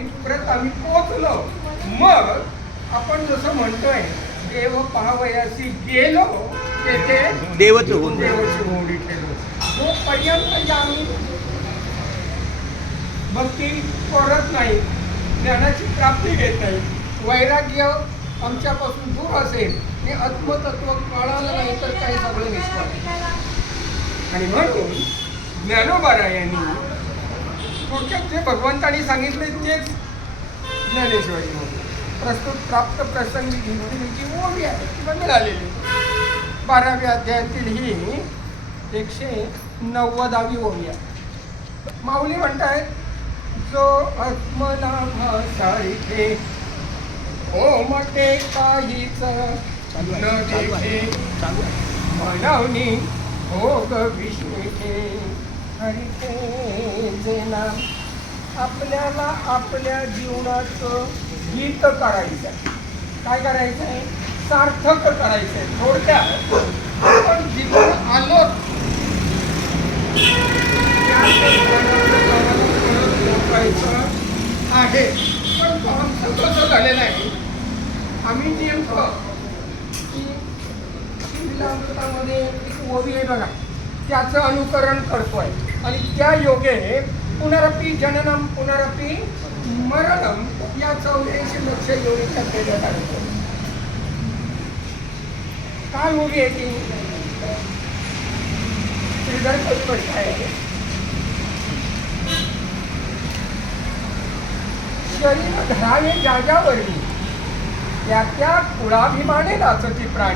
इथपर्यंत आम्ही पोहोचलो. मग आपण जसं म्हणतोय देव पाहावयासी गेलो तेथे देवच होऊन देवची होडी ठेवलो. जोपर्यंत आम्ही भक्ती करत नाही, ज्ञानाची प्राप्ती घेत नाही, वैराग्य आमच्यापासून दूर असेल आणि आत्मतत्व कळालं नाही तर काही सगळं निष्फळ. आणि म्हणून ज्ञानोबारायांनी थोडक्यात जे भगवंतांनी सांगितले तेच ज्ञानेश्वरीमध्ये प्रस्तुत प्राप्त प्रसंगी जी ओवी आहे किंवा मिळालेली 12व्या अध्यायातील ही 190वी ओवी आहे. माऊली म्हणतायत, जो आत्मनाभासारिखे ओमटे काहीच न देखे मनवनी भोग विश्वेचे हरिते जे नाम. आपल्याला आपल्या जीवनाचं गीत करायचं आहे. काय करायचं आहे? सार्थक करायचं आहे. थोडक्यात आपण जिथून आलो आहे, पण तो आमचं कसं झालेलं आहे, आम्ही नेमकं लीलामृतामध्ये एक ओवी आहे बघा, त्याचं अनुकरण करतोय आणि त्या योगे पुनरपी जननम पुनरपी मरणम या 84 लक्ष योनीच्या भेदत आहे. काय ओवी आहे ती? श्रीधर स्पष्ट आहे. शरीर धरावे जाग्यावरती त्या त्या कुळाभिमाने नाचती प्राणी.